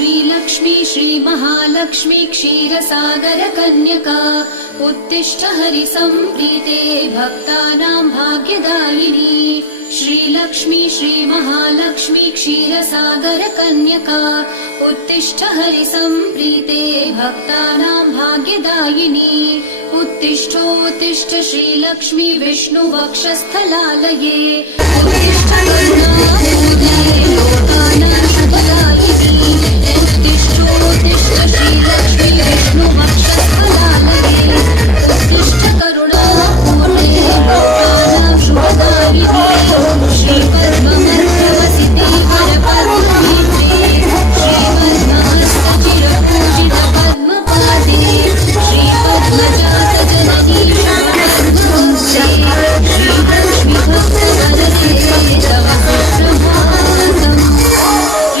श्रीलक्ष्मी श्रीमहालक्ष्मी क्षीरसागर कन्यका उत्तिष्ठ हरिसम्प्रीते भक्तानां भाग्यदायिनी श्रीलक्ष्मी श्रीमहालक्ष्मी क्षीरसागर कन्यका उत्तिष्ठ हरिसम्प्रीते भक्तानां भाग्यदायिनी उत्तिष्ठोत्तिष्ठ श्रीलक्ष्मी विष्णुवक्षस्थलालये उत्तिष्ठ करुणापूर्णे लोकानां